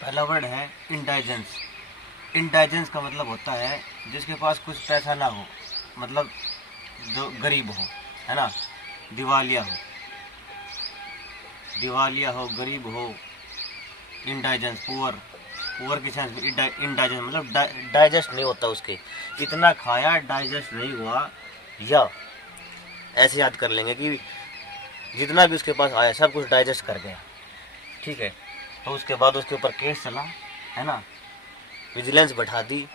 पहला वर्ड है इंडाइजेंस। इंडाइजेंस का मतलब होता है जिसके पास कुछ पैसा ना हो, मतलब जो गरीब हो, है ना, दिवालिया हो, दिवालिया हो, गरीब हो। इंडाइजेंस, पुअर, पुअर के सेंस में इंडाइजेंस मतलब डाइजेस्ट नहीं होता उसके, इतना खाया डाइजेस्ट नहीं हुआ। या ऐसे याद कर लेंगे कि जितना भी उसके पास आया सब कुछ डाइजेस्ट कर गया, ठीक है। तो उसके बाद उसके ऊपर केस चला, है ना, विजिलेंस बैठा दी,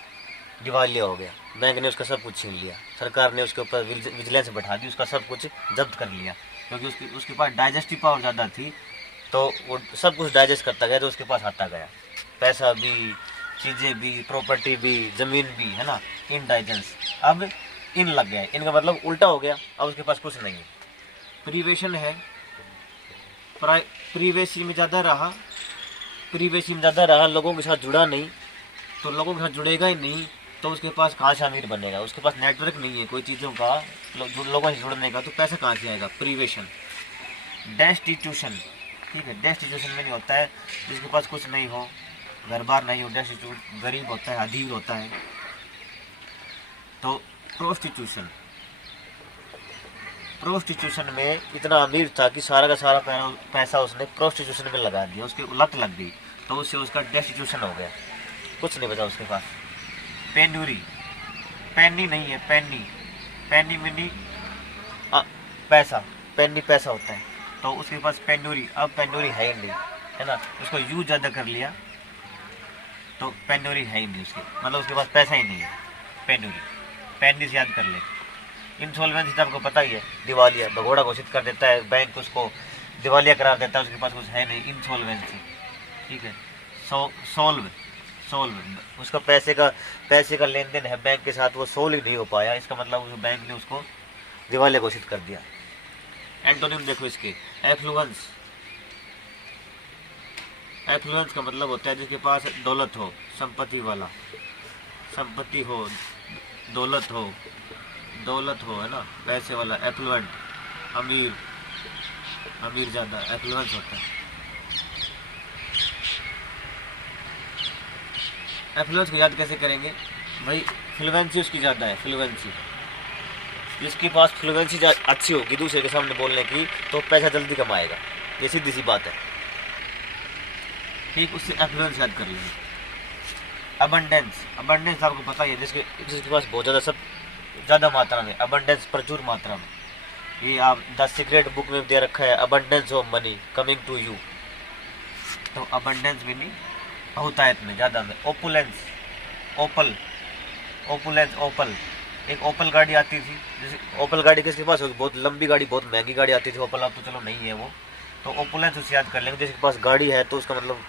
दिवालिया हो गया, बैंक ने उसका सब कुछ छीन लिया, सरकार ने उसके ऊपर विजिलेंस बैठा दी, उसका सब कुछ जब्त कर लिया, क्योंकि उसके पास डाइजेस्टिव पावर ज़्यादा थी, तो वो सब कुछ डाइजेस्ट करता गया, तो उसके पास आता गया, पैसा भी, चीज़ें भी, प्रॉपर्टी भी, ज़मीन भी, है ना। इंडाइजेंस। अब इन लग गया, इनका मतलब उल्टा हो गया, अब उसके पास कुछ नहीं है। प्रीवेशन है, प्रीवेसी में ज़्यादा रहा, प्रीवेसी में ज़्यादा रहा, लोगों के साथ जुड़ा नहीं, तो लोगों के साथ जुड़ेगा ही नहीं, तो उसके पास कहाँ से अमीर बनेगा, उसके पास नेटवर्क नहीं है कोई चीज़ों का, लोगों से जुड़ने का, तो पैसा कहाँ से आएगा। प्रीवेशन। डेस्टिट्यूशन, ठीक है, डेस्टिट्यूशन में नहीं होता है जिसके पास कुछ नहीं हो, घर बार नहीं हो, डेस्टिट्यूट गरीब होता है, अधीर होता है। तो प्रोस्टिट्यूशन, प्रोस्टिट्यूशन में इतना अमीर था कि सारा का सारा पैसा उसने प्रोस्टिट्यूशन में लगा दिया, उसकी लत लग गई, तो उससे उसका डेस्टिट्यूशन हो गया, कुछ नहीं बचा उसके पास। पेन्यूरी, पेनी नहीं है, पेनी, पेनी मिनी पैसा, पेनी पैसा होता है, तो उसके पास पेन्यूरी, अब पेन्यूरी है ही नहीं, है ना, उसको यूज ज़्यादा कर लिया, तो पेन्यूरी है ही नहीं उसकी, मतलब उसके पास पैसा ही नहीं है। पेन्यूरी, पेनी से याद कर ले। इंसॉल्वेंसी तो आपको पता ही है, दिवालिया, भगोड़ा घोषित कर देता है, बैंक उसको दिवालिया करा देता है, उसके पास कुछ है नहीं, इंसॉल्वेंसी, ठीक है। सोल्व, सोल्व उसका पैसे का लेन देन है बैंक के साथ, वो सोल्व नहीं हो पाया, इसका मतलब उस बैंक ने उसको दिवालिया घोषित कर दिया। एंटोनिम देखो इसके, एफ्लुएंस, एफ्लुएंस का मतलब होता है जिसके पास दौलत हो, संपत्ति वाला, संपत्ति हो, दौलत हो, दौलत हो, है ना, पैसे वाला। एफ्लुएंट, अमीर, अमीर ज़्यादा, एफ्लुएंस होता है। एफ्लुएंस को याद कैसे करेंगे भाई, फ्लुएंसी उसकी ज़्यादा है, फ्लुएंसी, जिसके पास फ्लुएंसी अच्छी होगी दूसरे के सामने बोलने की, तो पैसा जल्दी कमाएगा, ये सीधी सी बात है, ठीक, उससे एफ्लुएंस याद कर लेंगे। अबंडेंस, अबंडेंस आपको पता ही है, जिसके पास बहुत ज़्यादा, सब ज़्यादा मात्रा में, अबंडेंस प्रचुर मात्रा में, ये आप द सीक्रेट बुक में दे रखा है, abundance of money coming to you, तो अबंडेंस मीनिंग बहुतायत में, ज़्यादा में। ओपुलेंस, ओपल, ओपुलेंस, ओपल, एक ओपल गाड़ी आती थी, जैसे ओपल गाड़ी किसके पास होगी, बहुत लंबी गाड़ी, बहुत महंगी गाड़ी आती थी ओपल, अब तो चलो नहीं है वो, तो ओपुलेंस उससे याद कर लेंगे, जिसके पास गाड़ी है तो उसका मतलब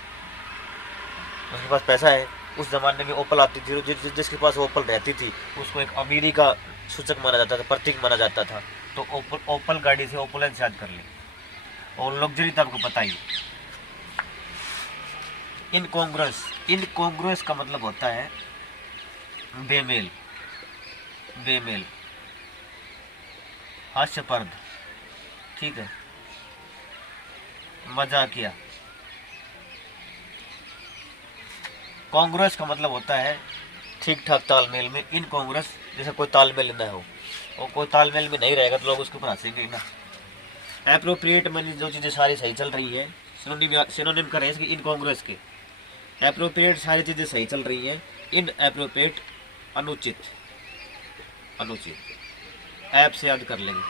उसके पास पैसा है। उस ज़माने में ओपल आती थी, जिसके पास ओपल रहती थी उसको एक अमीरी का सूचक माना जाता था, प्रतीक माना जाता था, तो ओपल गाड़ी से ओपुलेंस याद कर लें। और लग्जरी तो आपको पता ही। इनकॉन्ग्रुअस, इनकॉन्ग्रुअस का मतलब होता है बेमेल, बेमेल, हास्यपर्द, ठीक है, मजाकिया। कांग्रेस का मतलब होता है ठीक ठाक तालमेल में, इनकॉन्ग्रुअस जैसे कोई तालमेल ना हो, और कोई तालमेल में नहीं रहेगा तो लोग उसके ऊपर हंसेंगे ना। एप्रोप्रिएट में जो चीज़ें सारी सही चल रही है, सिनोनिम कर रहे हैं इसके इनकॉन्ग्रुअस के। एप्रोप्रिएट सारी चीज़ें सही चल रही हैं, इन एप्रोप्रिएट अनुचित, अनुचित। ऐप से याद कर लेंगे,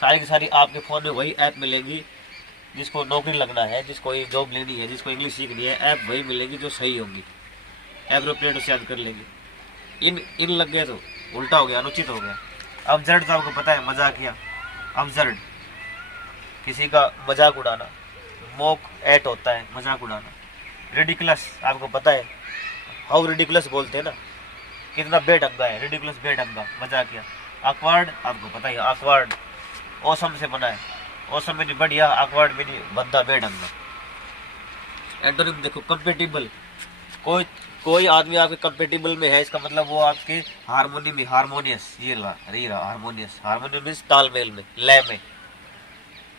सारी की सारी आपके फ़ोन में वही ऐप मिलेंगी जिसको नौकरी लगना है, जिसको ये जॉब लेनी है, जिसको इंग्लिश सीखनी है, ऐप वही मिलेंगी जो सही होंगी। एप्रोप्रिएट से याद कर लेंगे। इन लग गए तो उल्टा हो गया, अनुचित हो गया। अब्सर्ड तो आपको पता है, मजाकिया, अब्सर्ड किसी का मजाक उड़ाना, मोक एट होता है मजाक उड़ाना। रिडिकुलस आपको पता है, हाउ रिडिकुलस बोलते हैं ना, कितना बेढंगा है, रिडिकुलस बेढंगा, मजाकिया। ऑकवर्ड आपको पता ही, ऑकवर्ड औसम से बना है, औसम में नहीं बढ़िया, ऑकवर्ड में नहीं भद्दा, बेढंगा। एंटोनिम देखो, कंपेटिबल, कोई आदमी आपके कंपेटिबल में है, इसका मतलब वो आपके हारमोनी में, हारमोनियस, ये रहा हारमोनियस, हारमोनियस मीन्स तालमेल में, लय में,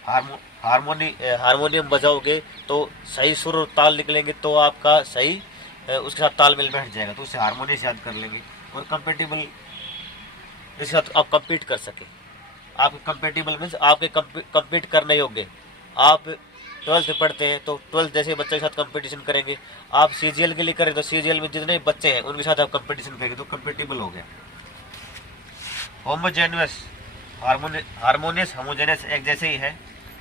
हारमोनियम बजाओगे तो सही सुर और ताल निकलेंगे, तो आपका सही उसके साथ तालमेल बैठ जाएगा, तो उससे हारमोनियम से याद कर लेंगे। और कंपेटेबल जिसके साथ आप कम्पीट कर सके, आपके कंपेटेबल मीन्स आपके कम्पीट करने योग्य। आप 12th में पढ़ते हैं तो 12th जैसे बच्चे के साथ कंपटीशन करेंगे। आप CGL के लिए करें तो CGL में जितने बच्चे हैं उनके साथ आप कंपटीशन करेंगे, तो कंपेटेबल हो गया। होमोजेनियस, हारमोनियस होमोजेनियस एक जैसे ही है।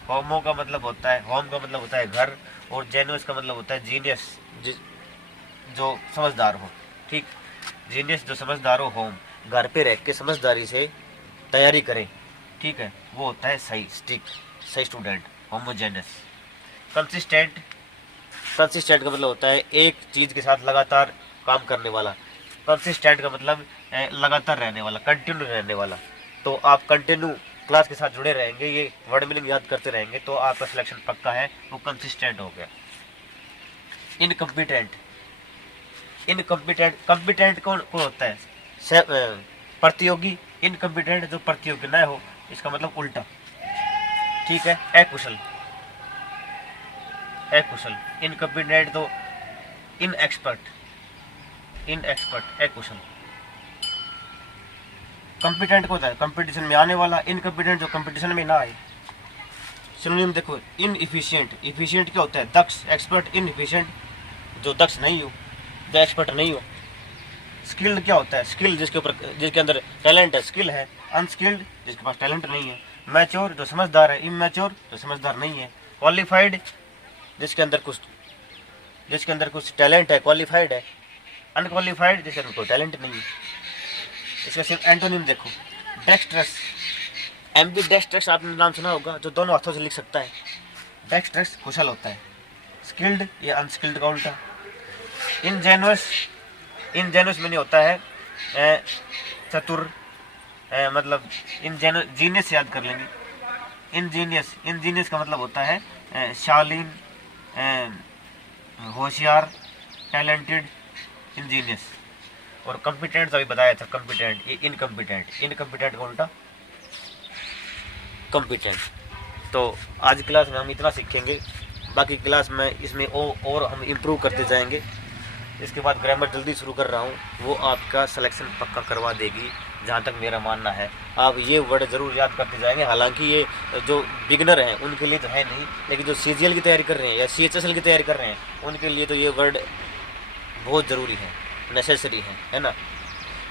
होमो का मतलब होता है, होम का मतलब होता है घर, और जेनियस का मतलब होता है जीनियस, जो समझदार हो। ठीक, जीनियस जो समझदार हो, होम घर पे रह के समझदारी से तैयारी करें, ठीक है, वो होता है सही स्टिक, सही स्टूडेंट, होमोजेनियस। कंसिस्टेंट, कंसिस्टेंट का मतलब होता है एक चीज़ के साथ लगातार काम करने वाला। कंसिस्टेंट का मतलब लगातार रहने वाला, कंटिन्यू रहने वाला। तो आप कंटिन्यू क्लास के साथ जुड़े रहेंगे, ये वर्ड मीनिंग याद करते रहेंगे, तो आपका सिलेक्शन पक्का है, वो कंसिस्टेंट हो गया। इनकम्पिटेंट, कम्पिटेंट कौन होता है? प्रतियोगी। इनकम्पिटेंट जो प्रतियोगी न हो, इसका मतलब उल्टा, ठीक है। अकुशल, इनकम्पिटेंट तो इनएक्सपर्ट, अकुशल। कॉम्पिटेंट को होता है कंपटीशन में आने वाला, इनकम्पिटेंट जो कंपटीशन में ना आए। सिनोनिम देखो, इनएफिशिएंट, एफिशिएंट क्या होता है? दक्ष। एक्सपर्ट, इनएफिशिएंट जो दक्ष नहीं हो, जो एक्सपर्ट नहीं हो। स्किल्ड क्या होता है? स्किल जिसके अंदर टैलेंट है, स्किल है। अनस्किल्ड जिसके पास टैलेंट नहीं है। मैच्योर जो समझदार है, इमैच्योर जो समझदार नहीं है। क्वालिफाइड जिसके अंदर कुछ टैलेंट है, क्वालिफाइड है। अनक्वालिफाइड जिसके अंदर कोई टैलेंट नहीं है। इसका सिर्फ एंटोनिम देखो, डेक्स्ट्रस, एम्बी डेक्स्ट्रस आपने नाम सुना होगा, जो दोनों हाथों से लिख सकता है। डेक्स्ट्रस कुशल होता है। स्किल्ड या अनस्किल्ड का उल्टा। इनजेनुअस में नहीं होता है चतुर, मतलब जीनियस याद कर लेंगे। इनजीनियस का मतलब होता है शालीन, होशियार, टैलेंटेड, इंजीनियस। और कॉम्पिटेंट अभी बताया था, कॉम्पिटेंट, ये इनकम्पिटेंट का उल्टा कॉम्पिटेंट। तो आज क्लास में हम इतना सीखेंगे, बाकी क्लास में इसमें और हम इम्प्रूव करते जाएंगे। इसके बाद ग्रामर जल्दी शुरू कर रहा हूँ, वो आपका सिलेक्शन पक्का करवा देगी, जहाँ तक मेरा मानना है। आप ये वर्ड ज़रूर याद करते जाएंगे। हालांकि ये जो बिगनर हैं उनके लिए तो है नहीं, लेकिन जो CGL की तैयारी कर रहे हैं या CHSL की तैयारी कर रहे हैं, उनके लिए तो ये वर्ड बहुत ज़रूरी है, नेसेसरी है ना,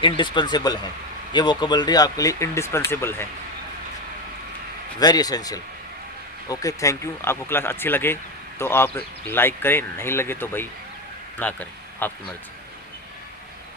इंडिस्पेंसेबल है। ये वोकेबलरी आपके लिए इंडिस्पेंसेबल है, very essential. Okay, thank you. आपको क्लास अच्छी लगे तो आप लाइक करें, नहीं लगे तो भाई ना करें, आपकी मर्जी।